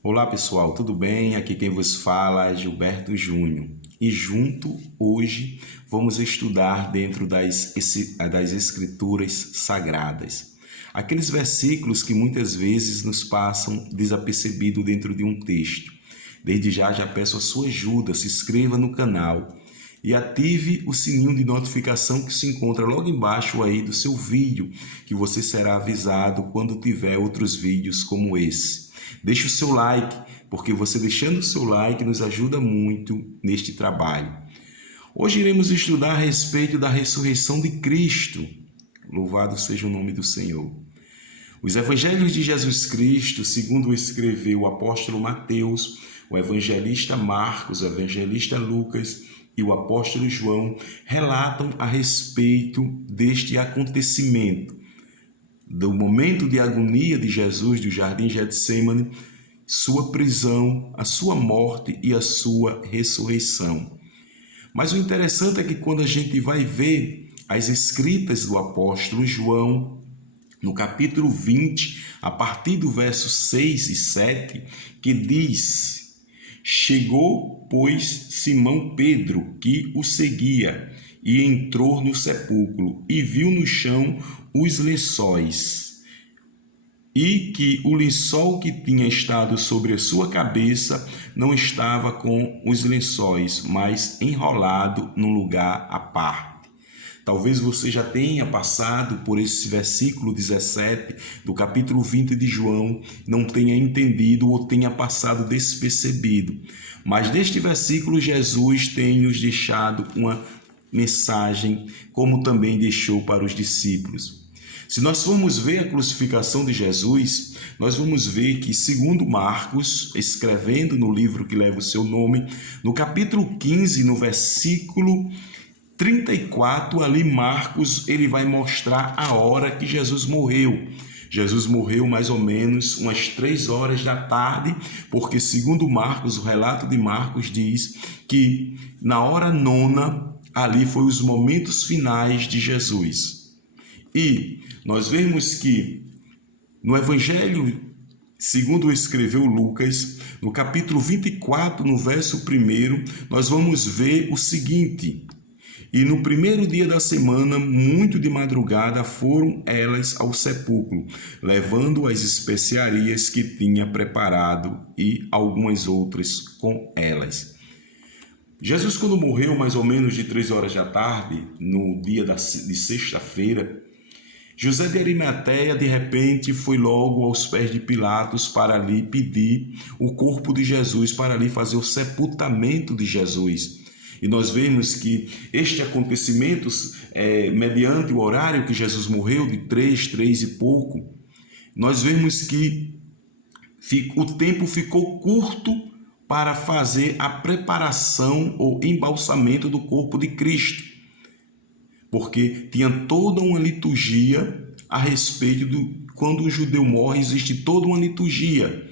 Olá pessoal, tudo bem? Aqui quem vos fala é Gilberto Júnior e junto hoje vamos estudar dentro das Escrituras Sagradas. Aqueles versículos que muitas vezes nos passam desapercebido dentro de um texto. Desde já peço a sua ajuda, se inscreva no canal e ative o sininho de notificação que se encontra logo embaixo aí do seu vídeo, que você será avisado quando tiver outros vídeos como esse. Deixe o seu like, porque você deixando o seu like nos ajuda muito neste trabalho. Hoje iremos estudar a respeito da ressurreição de Cristo. Louvado seja o nome do Senhor. Os evangelhos de Jesus Cristo, segundo escreveu o apóstolo Mateus, o evangelista Marcos, o evangelista Lucas e o apóstolo João, relatam a respeito deste acontecimento, do momento de agonia de Jesus do jardim Getsêmani, sua prisão, a sua morte e a sua ressurreição. Mas o interessante é que quando a gente vai ver as escritas do apóstolo João, no capítulo 20, a partir do verso 6 e 7, que diz: Chegou, pois, Simão Pedro, que o seguia, e entrou no sepulcro, e viu no chão os lençóis, e que o lençol que tinha estado sobre a sua cabeça não estava com os lençóis, mas enrolado num lugar à parte. Talvez você já tenha passado por esse versículo 17 do capítulo 20 de João, não tenha entendido ou tenha passado despercebido. Mas neste versículo Jesus tem nos deixado uma mensagem, como também deixou para os discípulos. Se nós formos ver a crucificação de Jesus, nós vamos ver que, segundo Marcos, escrevendo no livro que leva o seu nome, no capítulo 15, no versículo 34, ali Marcos ele vai mostrar a hora que Jesus morreu. Jesus morreu mais ou menos umas 3 horas da tarde, porque segundo Marcos, o relato de Marcos diz que na hora nona, ali foi os momentos finais de Jesus. E nós vemos que no Evangelho, segundo escreveu Lucas, no capítulo 24, no verso 1, nós vamos ver o seguinte: E no primeiro dia da semana, muito de madrugada, foram elas ao sepulcro, levando as especiarias que tinha preparado e algumas outras com elas. Jesus, quando morreu, mais ou menos de 3 horas da tarde, no dia de sexta-feira, José de Arimateia, de repente, foi logo aos pés de Pilatos para ali pedir o corpo de Jesus, para ali fazer o sepultamento de Jesus. E nós vemos que este acontecimento, mediante o horário que Jesus morreu, de 3 e pouco, nós vemos que o tempo ficou curto para fazer a preparação ou embalsamento do corpo de Cristo, porque tinha toda uma liturgia a respeito do quando o judeu morre, existe toda uma liturgia.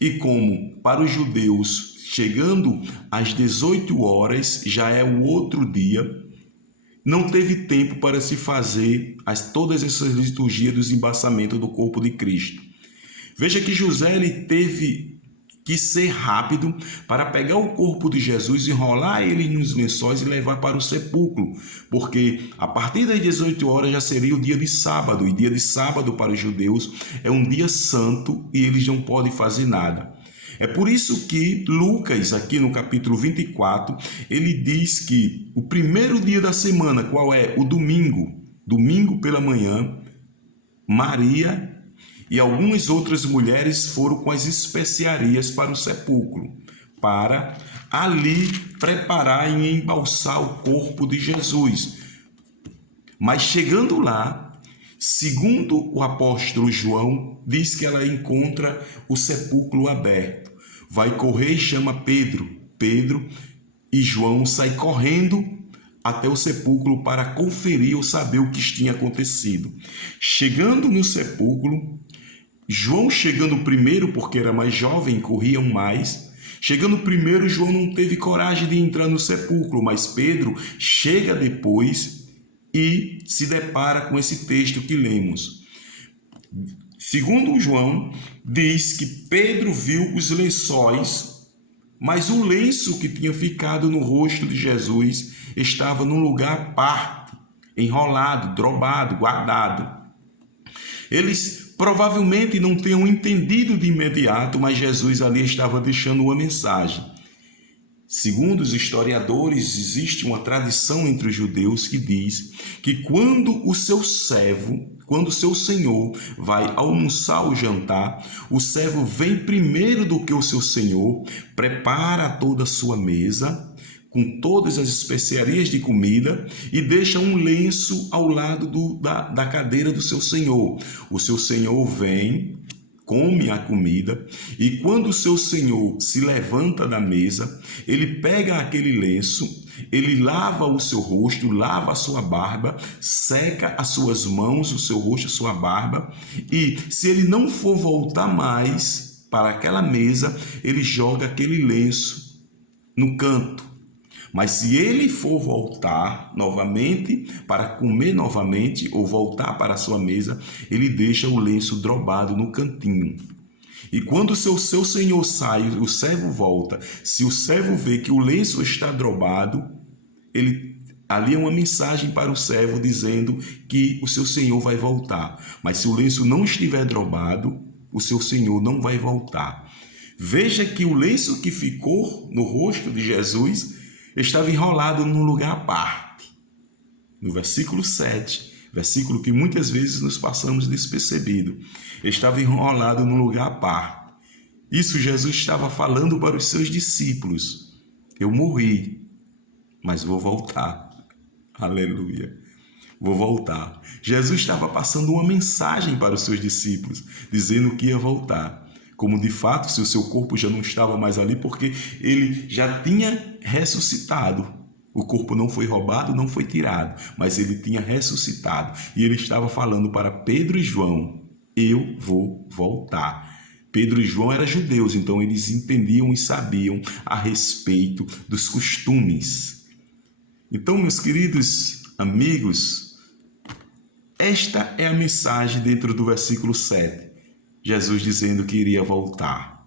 E como para os judeus, chegando às 18 horas, já é o outro dia, não teve tempo para se fazer todas essas liturgias dos embalsamentos do corpo de Cristo. Veja que José ele teve que ser rápido para pegar o corpo de Jesus, enrolar ele nos lençóis e levar para o sepulcro, porque a partir das 18 horas já seria o dia de sábado, e dia de sábado para os judeus é um dia santo e eles não podem fazer nada. É por isso que Lucas, aqui no capítulo 24, ele diz que o primeiro dia da semana, qual é? O domingo, domingo pela manhã, Maria e algumas outras mulheres foram com as especiarias para o sepulcro, para ali preparar e embalsar o corpo de Jesus. Mas chegando lá, segundo o apóstolo João, diz que ela encontra o sepulcro aberto. Vai correr e chama Pedro. Pedro e João saem correndo até o sepulcro para conferir ou saber o que tinha acontecido. Chegando no sepulcro, João chegando primeiro, porque era mais jovem, corriam mais. Chegando primeiro, João não teve coragem de entrar no sepulcro, mas Pedro chega depois e se depara com esse texto que lemos. Segundo João, diz que Pedro viu os lençóis, mas o lenço que tinha ficado no rosto de Jesus estava num lugar à parte, enrolado, dobrado, guardado. Eles provavelmente não tenham entendido de imediato, mas Jesus ali estava deixando uma mensagem. Segundo os historiadores, existe uma tradição entre os judeus que diz que quando o seu senhor vai almoçar ou jantar, o servo vem primeiro do que o seu senhor, prepara toda a sua mesa, com todas as especiarias de comida, e deixa um lenço ao lado da cadeira do seu senhor. O seu senhor vem, come a comida, e quando o seu senhor se levanta da mesa, ele pega aquele lenço, ele lava o seu rosto, lava a sua barba, seca as suas mãos, o seu rosto, a sua barba, e se ele não for voltar mais para aquela mesa, ele joga aquele lenço no canto. Mas se ele for voltar novamente para comer novamente ou voltar para a sua mesa, ele deixa o lenço dobrado no cantinho. E quando o seu senhor sai, o servo volta. Se o servo vê que o lenço está dobrado, ali é uma mensagem para o servo dizendo que o seu senhor vai voltar. Mas se o lenço não estiver dobrado, o seu senhor não vai voltar. Veja que o lenço que ficou no rosto de Jesus estava enrolado num lugar à parte. No versículo 7, versículo que muitas vezes nos passamos despercebido, estava enrolado num lugar à parte. Isso Jesus estava falando para os seus discípulos. Eu morri, mas vou voltar. Aleluia. Vou voltar. Jesus estava passando uma mensagem para os seus discípulos, dizendo que ia voltar. Como de fato, se o seu corpo já não estava mais ali, porque ele já tinha ressuscitado. O corpo não foi roubado, não foi tirado, mas ele tinha ressuscitado. E ele estava falando para Pedro e João, eu vou voltar. Pedro e João eram judeus, então eles entendiam e sabiam a respeito dos costumes. Então, meus queridos amigos, esta é a mensagem dentro do versículo 7. Jesus dizendo que iria voltar.